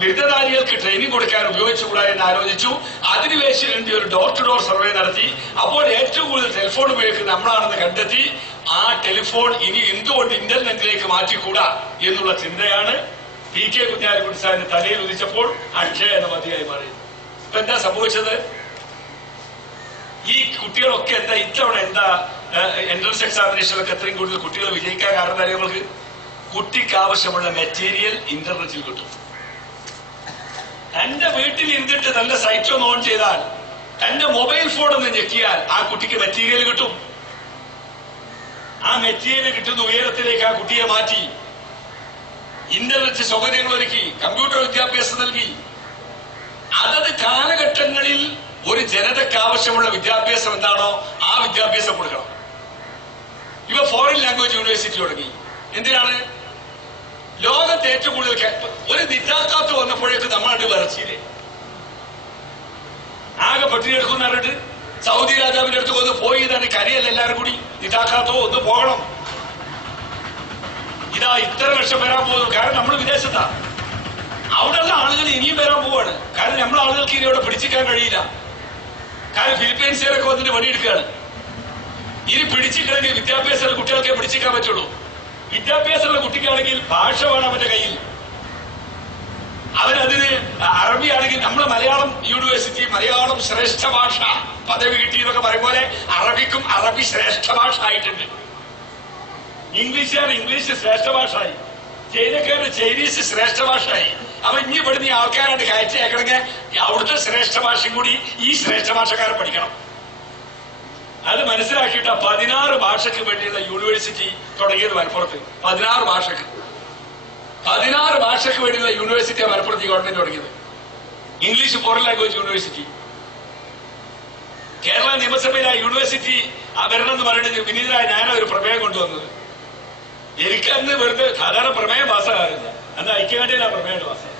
ബിരുദധാരികൾക്ക് ട്രെയിനിങ് കൊടുക്കാൻ ഉപയോഗിച്ചുകൂടാ എന്ന് ആലോചിച്ചു. അതിനുവേണ്ടി ഒരു ഡോർ ടു ഡോർ സർവേ നടത്തി. അപ്പോൾ ഏറ്റവും കൂടുതൽ ടെലിഫോൺ ഉപയോഗിക്കുന്നത് നമ്മളാണെന്ന് കണ്ടെത്തി. ആ ടെലിഫോൺ ഇനി എന്തുകൊണ്ട് ഇന്റർനെറ്റിലേക്ക് മാറ്റിക്കൂടാ എന്നുള്ള ചിന്തയാണ് PK കുഞ്ഞാലിക്കുട്ടി സാറിന്റെ തലയിൽ ഉദിച്ചപ്പോൾ അക്ഷയ എന്ന മതിയായി മാറി. ഇപ്പൊ എന്താ സംഭവിച്ചത്? ഈ കുട്ടികളൊക്കെ ഇത്തവണ എൻട്രൻസ് എക്സാമിനേഷനൊക്കെ എത്രയും കൂടുതൽ കുട്ടികൾ വിജയിക്കാൻ കാരണം നമ്മൾക്ക് കുട്ടിക്ക് ആവശ്യമുള്ള മെറ്റീരിയൽ ഇന്റർനെറ്റിൽ കിട്ടും. തന്റെ വീട്ടിൽ ഇരുന്നിട്ട് തന്റെ സൈറ്റ് ഒന്ന് ഓൺ ചെയ്താൽ തന്റെ മൊബൈൽ ഫോൺ ഒന്ന് ഞെക്കിയാൽ ആ കുട്ടിക്ക് മെറ്റീരിയൽ കിട്ടും. ആ മെറ്റീരിയൽ കിട്ടുന്ന ഉയരത്തിലേക്ക് ആ കുട്ടിയെ മാറ്റി. ഇന്റർനെറ്റ് സൗകര്യങ്ങൾ ഒരുക്കി, കമ്പ്യൂട്ടർ വിദ്യാഭ്യാസം നൽകി. അതത് കാലഘട്ടങ്ങളിൽ ഒരു ജനതയ്ക്ക് ആവശ്യമുള്ള വിദ്യാഭ്യാസം എന്താണോ ആ വിദ്യാഭ്യാസം കൊടുക്കണം. ഇവ ഫോറിൻ ലാംഗ്വേജ് യൂണിവേഴ്സിറ്റി തുടങ്ങി. എന്തിനാണ്? ലോകത്ത് ഏറ്റവും കൂടുതൽ ഒരു നിതാക്കാത്ത് വന്നപ്പോഴേക്ക് നമ്മളാണ്ട് വിറച്ചില്ലേ, ആകെ പട്ടിണിയെടുക്കുന്ന പറഞ്ഞിട്ട് സൗദി രാജാവിന്റെ അടുത്ത് ഒന്ന് പോയി തന്നെ കരിയല്ല എല്ലാവരും കൂടി നിതാക്കാത്തോ ഒന്ന് പോകണം. ഇതാ ഇത്ര ലക്ഷം വരാൻ പോകുന്നു. കാരണം നമ്മൾ വിദേശത്താ. അവിടെയുള്ള ആളുകൾ ഇനിയും വരാൻ പോവാണ്. കാരണം നമ്മളെ ആളുകൾക്ക് ഇനി അവിടെ പിടിച്ചിക്കാൻ കഴിയില്ല. കാരണം ഫിലിപ്പീൻസുകാരൊക്കെ വന്നിട്ട് പണിയെടുക്കുകയാണ്. ഇനി പിടിച്ചിക്കണമെങ്കിൽ വിദ്യാഭ്യാസമുള്ള കുട്ടികൾക്കേ പിടിച്ചിക്കാൻ പറ്റുള്ളൂ. വിദ്യാഭ്യാസമുള്ള കുട്ടിക്കാണെങ്കിൽ ഭാഷ വേണം അവന്റെ കയ്യിൽ. അവരതിന് അറബി ആണെങ്കിൽ നമ്മളെ മലയാളം യൂണിവേഴ്സിറ്റി മലയാളം ശ്രേഷ്ഠ ഭാഷ പദവി കിട്ടി എന്നൊക്കെ പറയും പോലെ അറബിക്കും അറബി ശ്രേഷ്ഠ ഭാഷ ആയിട്ടുണ്ട്. ഇംഗ്ലീഷുകാർ ഇംഗ്ലീഷ് ശ്രേഷ്ഠ ഭാഷയായി, ചൈനക്കാരുടെ ചൈനീസ് ശ്രേഷ്ഠ ഭാഷയായി. അപ്പൊ ഇനി ഇവിടുന്ന് ഈ ആൾക്കാരായിട്ട് കയറ്റി അയക്കണമെങ്കിൽ അവിടുത്തെ ശ്രേഷ്ഠ ഭാഷയും കൂടി ഈ ശ്രേഷ്ഠ ഭാഷക്കാരെ പഠിക്കണം. അത് മനസ്സിലാക്കിയിട്ട് 16 ഭാഷയ്ക്ക് വേണ്ടിയുള്ള യൂണിവേഴ്സിറ്റി തുടങ്ങിയത് മലപ്പുറത്ത്. 16 ഭാഷയ്ക്ക് വേണ്ടിയുള്ള യൂണിവേഴ്സിറ്റിയാണ് മലപ്പുറത്ത് ഗവൺമെന്റ് തുടങ്ങിയത്. English foreign language university. Kerala നിയമസഭയിലെ യൂണിവേഴ്സിറ്റി വരണമെന്ന് പറയുന്നത് വിനീതരായ ഞാനൊരു പ്രമേയം കൊണ്ടുവന്നത്. എനിക്ക് അന്ന് വെറുതെ സാധാരണ പ്രമേയം പാസ്സാകാറില്ല, അന്ന് ഐക്യകണ്ഠയിലാണ് പ്രമേയം പാസ്സായത്.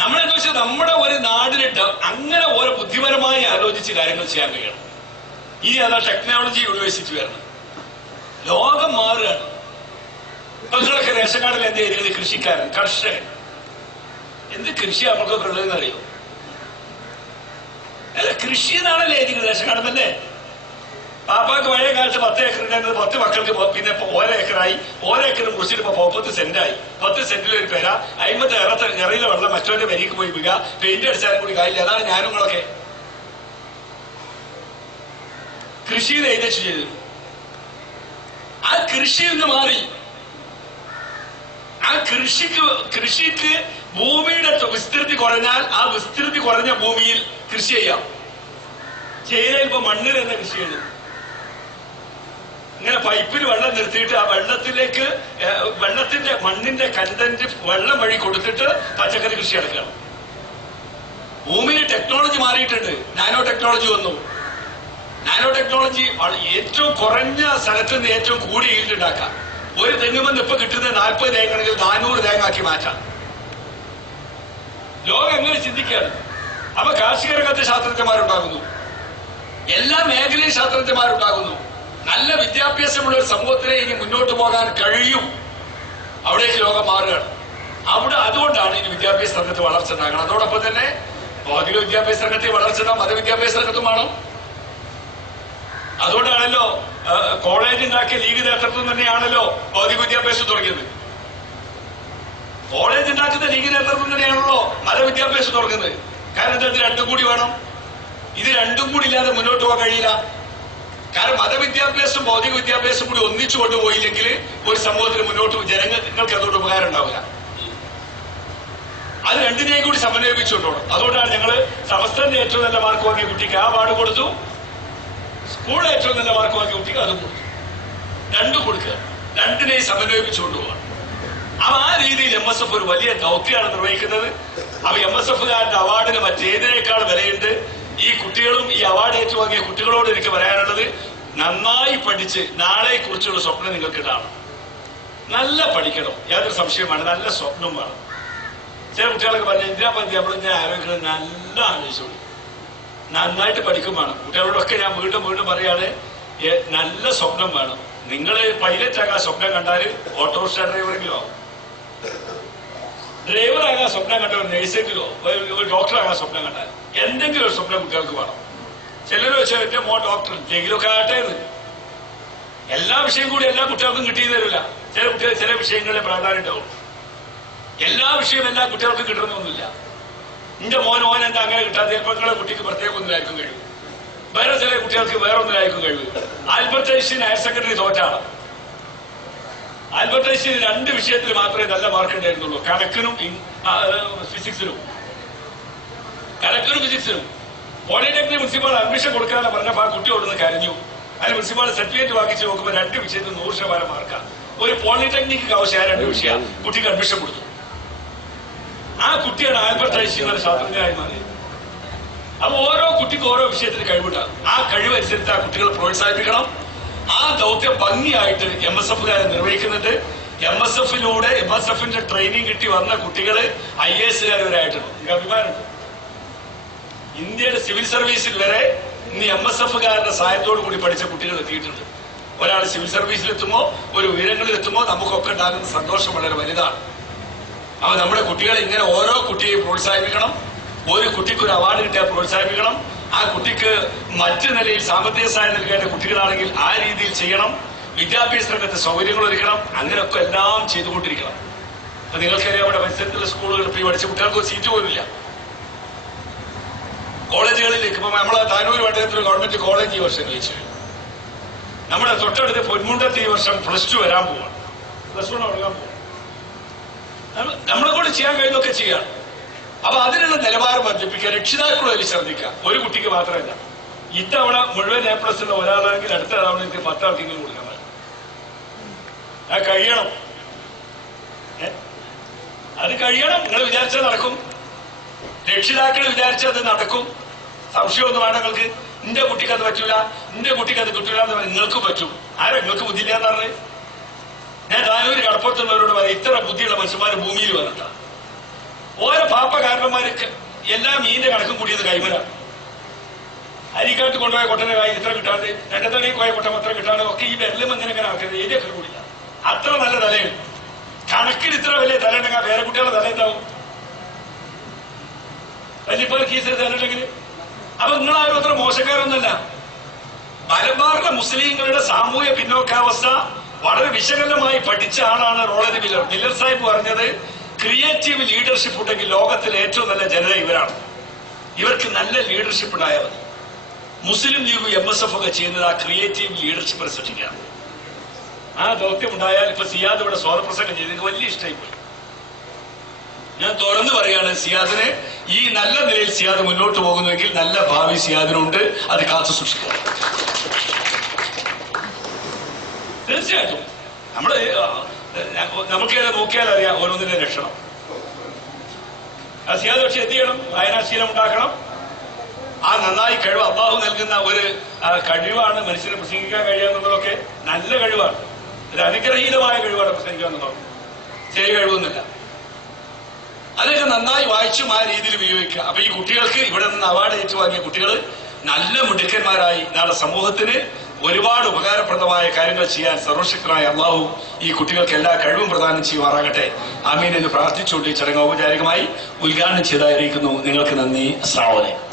നമ്മളെന്ന് വെച്ചാൽ നമ്മുടെ ഒരു നാടിനിട്ട് അങ്ങനെ ഓരോ ബുദ്ധിപരമായി ആലോചിച്ച് കാര്യങ്ങൾ ചെയ്യാൻ കഴിയണം. ഇനി അതാ ടെക്നോളജി യൂണിവേഴ്സിറ്റി വരണം. ലോകം മാറുകയാണ്. നിങ്ങളൊക്കെ റേഷൻ കാർഡിൽ എന്ത് ചെയ്തിരുന്നത്? കൃഷിക്കാരൻ, കർഷകൻ. എന്ത് കൃഷി നമുക്കൊക്കെ ഉള്ളതെന്ന് അറിയോ? അല്ല, കൃഷി എന്നാണല്ലേ എഴുതിക്കുന്നത് റേഷൻ കാർഡിലല്ലേ? പാപ്പാക്ക് പഴയ കാലത്ത് 10 ഏക്കർ ഉണ്ടായിരുന്നത് 10 മക്കൾക്ക് പിന്നെ ഓരോ ഏക്കറായി. ഓരോ ഏക്കറും കുറിച്ചിട്ട് 30 സെന്റായി. 10 സെന്റിൽ ഒരു പേര 50 ഇറയിലെ വെള്ളം മറ്റവന്റെ വരിക്ക് പോയി വീഴുക. പെയിന്റ് അടിച്ചാലും കൂടി കാര്യമില്ല. അതാണ് ഞാനും നിങ്ങളൊക്കെ കൃഷിയിൽ എഴുതിച്ചു ചെയ്തത്. ആ കൃഷിയിൽ നിന്ന് മാറി ആ കൃഷിക്ക് ഭൂമിയുടെ വിസ്തൃതി കുറഞ്ഞാൽ ആ വിസ്തൃതി കുറഞ്ഞ ഭൂമിയിൽ കൃഷി ചെയ്യാം. ചൈനയിൽ ഇപ്പൊ മണ്ണിൽ തന്നെ കൃഷി ചെയ്യുന്നു. ഇങ്ങനെ പൈപ്പിൽ വെള്ളം നിർത്തിയിട്ട് ആ വെള്ളത്തിലേക്ക് വെള്ളത്തിന്റെ മണ്ണിന്റെ കണ്ടന്റ് വെള്ളം വഴി കൊടുത്തിട്ട് പച്ചക്കറി കൃഷി നടക്കണം. ഭൂമിയിൽ ടെക്നോളജി മാറിയിട്ടുണ്ട്. നാനോ ടെക്നോളജി വന്നു. നാനോ ടെക്നോളജി ഏറ്റവും കുറഞ്ഞ സ്ഥലത്ത് നിന്ന് ഏറ്റവും കൂടി ഈൽഡ് ഉണ്ടാക്കാം. ഒരു തെങ്ങുമെന്ന് ഇപ്പൊ കിട്ടുന്നത് 40 തേങ്ങയാണെങ്കിൽ 400 തേങ്ങാക്കി മാറ്റാം. ലോകം എങ്ങനെ ചിന്തിക്കുകയാണ്. അപ്പൊ കാർഷിക രംഗത്തെ ശാസ്ത്രജ്ഞന്മാരുണ്ടാകുന്നു, എല്ലാ മേഖലയും ശാസ്ത്രജ്ഞന്മാരുണ്ടാകുന്നു. നല്ല വിദ്യാഭ്യാസമുള്ള ഒരു സമൂഹത്തിനെ ഇനി മുന്നോട്ട് പോകാൻ കഴിയും. അവിടേക്ക് ലോകം മാറുകയാണ്. അതുകൊണ്ടാണ് ഇനി വിദ്യാഭ്യാസ രംഗത്ത് വളർച്ച ഉണ്ടാകണം. അതോടൊപ്പം തന്നെ ഭൗതിക വിദ്യാഭ്യാസ രംഗത്തെ വളർച്ച മതവിദ്യാഭ്യാസ രംഗത്തും വേണം. അതുകൊണ്ടാണല്ലോ കോളേജ് ഉണ്ടാക്കിയ ലീഗ് നേതൃത്വം തന്നെയാണല്ലോ ഭൗതിക വിദ്യാഭ്യാസം തുടങ്ങിയത്. കോളേജ് ഉണ്ടാക്കുന്ന ലീഗ് നേതൃത്വം തന്നെയാണല്ലോ മതവിദ്യാഭ്യാസം തുടങ്ങുന്നത്. കാരണം ഇത് രണ്ടും കൂടി വേണം. ഇത് രണ്ടും കൂടി ഇല്ലാതെ മുന്നോട്ട് പോകാൻ കഴിയില്ല. കാരണം മതവിദ്യാഭ്യാസം ഭൗതിക വിദ്യാഭ്യാസം കൂടി ഒന്നിച്ചു കൊണ്ടുപോയില്ലെങ്കിൽ ഒരു സമൂഹത്തിന് മുന്നോട്ട് ജനങ്ങൾക്ക് അതുകൊണ്ട് ഉപകാരം ഉണ്ടാവില്ല. അത് രണ്ടിനെയും കൂടി സമന്വയിപ്പിച്ചുകൊണ്ടോണം. അതുകൊണ്ടാണ് ഞങ്ങൾ സമസ്തന്റെ ഏറ്റവും നല്ല മാർക്ക് വാങ്ങിയ കുട്ടിക്ക് ആ അവാർഡ് കൊടുത്തു, സ്കൂളിൽ ഏറ്റവും നല്ല മാർക്ക് വാങ്ങിയ കുട്ടിക്ക് അതും കൊടുത്തു. രണ്ടും കൊടുക്കുക, രണ്ടിനെയും സമന്വയിപ്പിച്ചുകൊണ്ടുപോകാം. അപ്പൊ ആ രീതിയിൽ MSF ഒരു വലിയ ദൗത്യമാണ് നിർവഹിക്കുന്നത്. അപ്പൊ MSFകാരുടെ അവാർഡിന് മറ്റേതിനേക്കാൾ വിലയുണ്ട്. ഈ കുട്ടികളും ഈ അവാർഡ് ഏറ്റുവാങ്ങിയ കുട്ടികളോട് എനിക്ക് പറയാനുള്ളത്, നന്നായി പഠിച്ച് നാളെ കുറിച്ചുള്ള സ്വപ്നം നിങ്ങൾക്ക് ഇടാണ്. നല്ല പഠിക്കണം, യാതൊരു സംശയമാണ്. നല്ല സ്വപ്നം വേണം. ചില കുട്ടികളൊക്കെ പറഞ്ഞ എന്തിനാ പറ്റി നമ്മളിങ്ങനെ ആലോചിക്കുന്നത്, നല്ല ആലോചിച്ചോളൂ. നന്നായിട്ട് പഠിക്കും വേണം. കുട്ടികളോടൊക്കെ ഞാൻ വീണ്ടും പറയാണ്, നല്ല സ്വപ്നം വേണം. നിങ്ങൾ പൈലറ്റ് ആകാൻ സ്വപ്നം കണ്ടാൽ ഓട്ടോറിക്ഷ ഡ്രൈവറെങ്കിലോ, ഡ്രൈവറാകാൻ സ്വപ്നം കണ്ട ഒരു നഴ്സെങ്കിലോ, ഒരു ഡോക്ടറാകാൻ സ്വപ്നം കണ്ടാൽ എന്തെങ്കിലും ഒരു സ്വപ്നം കുട്ടികൾക്ക് വേണം. ചിലർ വെച്ചാൽ എന്റെ മോ ഡോക്ടർ എന്തെങ്കിലുമൊക്കെ ആകട്ടെ. എല്ലാ വിഷയം കൂടി എല്ലാ കുട്ടികൾക്കും കിട്ടിയെന്ന് തരില്ല. ചില കുട്ടികൾ ചില വിഷയങ്ങളെ പ്രാധാന്യം ഉണ്ടാവും. എല്ലാ വിഷയവും എല്ലാ കുട്ടികൾക്കും കിട്ടണമെന്നൊന്നുമില്ല. എന്റെ മോൻ എന്താ അങ്ങനെ കിട്ടാതെ ചിലപ്പോൾ നിങ്ങളെ കുട്ടിക്ക് പ്രത്യേകം ഒന്നിലായിരിക്കും കഴിയും. വേറെ ചില കുട്ടികൾക്ക് വേറെ ഒന്നിലായിരിക്കും കഴിയും. ആൽബർട്ട് ഐൻസ്റ്റീൻ ഹയർ സെക്കൻഡറി തോറ്റാണ്. ആൽബർട്ട് ഐൻസ്റ്റീൻ 2 വിഷയത്തിൽ മാത്രമേ നല്ല മാർക്ക് ഉണ്ടായിരുന്നുള്ളൂ, കണക്കിനും ഫിസിക്സിനും. കലക്ടർ ഫിസിക്സിനും പോളിടെക്നിക് പ്രിൻസിപ്പാൾ അഡ്മിഷൻ കൊടുക്കാതെ പറഞ്ഞപ്പോൾ ആ കുട്ടി ഓടുന്ന് കരഞ്ഞു. അതിന് പ്രിൻസിപ്പാൾ സർട്ടിഫിക്കറ്റ് വാങ്ങിച്ച് നോക്കുമ്പോൾ 2 വിഷയത്തിൽ 100% മാർക്കാണ്. ഒരു പോളിടെക്നിക്ക് ആവശ്യം 2 വിഷയം കുട്ടിക്ക് അഡ്മിഷൻ കൊടുത്തു. ആ കുട്ടിയാണ് ആൽബർട്ട് ഐൻസ്റ്റീൻ എന്ന ശാസ്ത്രജ്ഞനായി മാറിയത്. അപ്പൊ ഓരോ കുട്ടിക്കും ഓരോ വിഷയത്തിന് കഴിവുണ്ടാകും. ആ കഴിവനുസരിച്ച് ആ കുട്ടികളെ പ്രോത്സാഹിപ്പിക്കണം. ആ ദൗത്യം ഭംഗിയായിട്ട് MSF-കാരെ നിർവഹിക്കുന്നുണ്ട്. MSF-ലൂടെ MSF-ന്റെ ട്രെയിനിങ് കിട്ടി വന്ന കുട്ടികള് IAS-കാർ വരെയായിട്ടുണ്ട്. എനിക്ക് അഭിമാനമുണ്ട്. ഇന്ത്യയുടെ സിവിൽ സർവീസിൽ വരെ ഇന്ന് MSF-കാരുടെ സഹായത്തോടു കൂടി പഠിച്ച കുട്ടികൾ എത്തിയിട്ടുണ്ട്. ഒരാൾ സിവിൽ സർവീസിലെത്തുമ്പോ ഒരു ഉയരങ്ങളിലെത്തുമ്പോ നമുക്കൊക്കെ ഉണ്ടാകുന്ന സന്തോഷം വളരെ വലുതാണ്. അപ്പൊ നമ്മുടെ കുട്ടികളെ ഇങ്ങനെ ഓരോ കുട്ടിയെയും പ്രോത്സാഹിപ്പിക്കണം. ഒരു കുട്ടിക്ക് ഒരു അവാർഡ് കിട്ടിയാൽ പ്രോത്സാഹിപ്പിക്കണം. ആ കുട്ടിക്ക് മറ്റു നിലയിൽ സാമ്പത്തിക സഹായം നൽകേണ്ട കുട്ടികളാണെങ്കിൽ ആ രീതിയിൽ ചെയ്യണം. വിദ്യാഭ്യാസ രംഗത്ത് സൗകര്യങ്ങൾ ഒരുക്കണം. അങ്ങനെയൊക്കെ എല്ലാം ചെയ്തുകൊണ്ടിരിക്കണം. അപ്പൊ നിങ്ങൾക്കറിയാം, അവിടെ പരിസരത്തുള്ള സ്കൂളുകൾ ഇപ്പൊ ഈ പഠിച്ച കുട്ടികൾക്ക് ഒരു സീറ്റ് പോലുമില്ല. കോളേജുകളിലേക്ക് ഇപ്പൊ നമ്മളെ താനൂർ വട്ടത്തിൽ ഗവൺമെന്റ് കോളേജ് ഈ വർഷം ജയിച്ചു. നമ്മുടെ തൊട്ടടുത്ത് പൊന്മുണ്ടത്ത് ഈ വർഷം +2 വരാൻ പോവാണ്. +1 തുടങ്ങാൻ പോവാണ്. നമ്മളെ കൂടെ ചെയ്യാൻ കഴിയുന്നൊക്കെ ചെയ്യാം. അപ്പൊ അതിനുള്ള നിലവാരം വർദ്ധിപ്പിക്കുക. രക്ഷിതാക്കളും അതിൽ ശ്രദ്ധിക്കുക. ഒരു കുട്ടിക്ക് മാത്രമല്ല, ഇത്തവണ മുഴുവൻ A+ ഉള്ള ഒരാളാണെങ്കിൽ അടുത്ത തവണ എനിക്ക് 10 ആൾക്കെങ്കിലും കൊടുക്കാൻ പറ്റും. അത് കഴിയണം. അത് കഴിയണം. നിങ്ങൾ വിചാരിച്ചാൽ നടക്കും. രക്ഷിതാക്കൾ വിചാരിച്ചാൽ അത് നടക്കും. സംശയമൊന്നും വേണം നിങ്ങൾക്ക്. നിന്റെ കുട്ടിക്ക് അത് പറ്റൂല, നിന്റെ കുട്ടിക്ക് അത് കിട്ടൂല എന്ന് പറഞ്ഞാൽ നിങ്ങൾക്ക് പറ്റും. ആരാ നിങ്ങൾക്ക് ബുദ്ധിയില്ല എന്ന് പറഞ്ഞത്? ഞാൻ താനൂര് കടപ്പുറത്തുള്ളവരോട് പറയാം, ഇത്ര ബുദ്ധിയുള്ള മനുഷ്യന്മാർ ഭൂമിയിൽ വരണ്ട. ഓരോ പാപ്പകാരന്മാർക്ക് എല്ലാ മീനിന്റെ കണക്കും കൂടിയത് കൈമല. അരിക്കാട്ട് കൊണ്ടുപോയ കൊട്ടനെ കായ് ഇത്ര കിട്ടാണ്ട്, രണ്ടത്തണി പോയ കൊട്ടം അത്ര കിട്ടാണ്ട് ഒക്കെ ഈ വെള്ളം എങ്ങനെ ആക്കരുത്. ഏരിയൊക്കെ കൂടില്ല. അത്ര നല്ല തലയാണ്. കണക്കിന് ഇത്ര വലിയ തല ഉണ്ടെങ്കിൽ വേറെ കുട്ടികളുടെ തല ഉണ്ടാവും. വലിയപ്പോൾ കീസിൽ തലയുണ്ടെങ്കിൽ. അപ്പൊ നിങ്ങളാരും അത്ര മോശക്കാരൊന്നുമല്ല. മലബാറിലെ മുസ്ലിങ്ങളുടെ സാമൂഹ്യ പിന്നോക്കാവസ്ഥ വളരെ വിശകലനമായി പഠിച്ച ആളാണ് റോളറ്റ് മില്ലർ. മില്ലർ സാഹിബ് പറഞ്ഞത്, ക്രിയേറ്റീവ് ലീഡർഷിപ്പ് ഉണ്ടെങ്കിൽ ലോകത്തിലെ ഏറ്റവും നല്ല ജനത ഇവരാണ്. ഇവർക്ക് നല്ല ലീഡർഷിപ്പ് ഉണ്ടായാൽ മതി. മുസ്ലിം ലീഗ് MSF ഒക്കെ ചെയ്യുന്നത് ആ ക്രിയേറ്റീവ് ലീഡർഷിപ്പ് സൃഷ്ടിക്കുകയാണ്. ആ ദൗത്യം ഉണ്ടായാൽ ഇപ്പൊ സിയാദ് ഇവിടെ സ്വാതപ്രസംഗം ചെയ്ത് എനിക്ക് വലിയ ഇഷ്ടമായി പോയി. ഞാൻ തുറന്നു പറയാണ്, സിയാദിനെ ഈ നല്ല നിലയിൽ സിയാദ് മുന്നോട്ട് പോകുന്നുവെങ്കിൽ നല്ല ഭാവി സിയാദിനുണ്ട്. അത് കാത്തു സൂക്ഷിക്കുക. തീർച്ചയായിട്ടും നമുക്ക് നോക്കിയാൽ അറിയാം ഓരോന്നിന്റെ ലക്ഷണം. ആ സിയാദ് പക്ഷെ എന്ത് ചെയ്യണം? വായനാശീലം ഉണ്ടാക്കണം. ആ നന്നായി കഴിവ് അള്ളാഹു നൽകുന്ന ഒരു കഴിവാണ് മനുഷ്യനെ പ്രസംഗിക്കാൻ കഴിയുക എന്നുള്ളതൊക്കെ നല്ല കഴിവാണ്. ഒരു അനുഗ്രഹീതമായ കഴിവാണ് പ്രസംഗിക്കുക എന്നുള്ളത്. ചെറിയ കഴിവൊന്നുമില്ല. അതൊക്കെ നന്നായി വായിച്ചും ആ രീതിയിൽ ഉപയോഗിക്കുക. അപ്പൊ ഈ കുട്ടികൾക്ക് ഇവിടെ നിന്ന് അവാർഡ് ഏറ്റുവാങ്ങിയ കുട്ടികൾ നല്ല മിടുക്കന്മാരായി നാളെ സമൂഹത്തിന് ഒരുപാട് ഉപകാരപ്രദമായ കാര്യങ്ങൾ ചെയ്യാൻ സർവശക്തനായ അള്ളാഹു ഈ കുട്ടികൾക്ക് എല്ലാ കഴിവും പ്രദാനം ചെയ്യുമാറാകട്ടെ. ആമീൻ എന്ന് പ്രാർത്ഥിച്ചുകൊണ്ട് ഈ ചടങ്ങ് ഔപചാരികമായി ഉദ്ഘാടനം ചെയ്തായിരിക്കുന്നു. നിങ്ങൾക്ക് നന്ദി. അസ്സലാമു അലൈക്കും.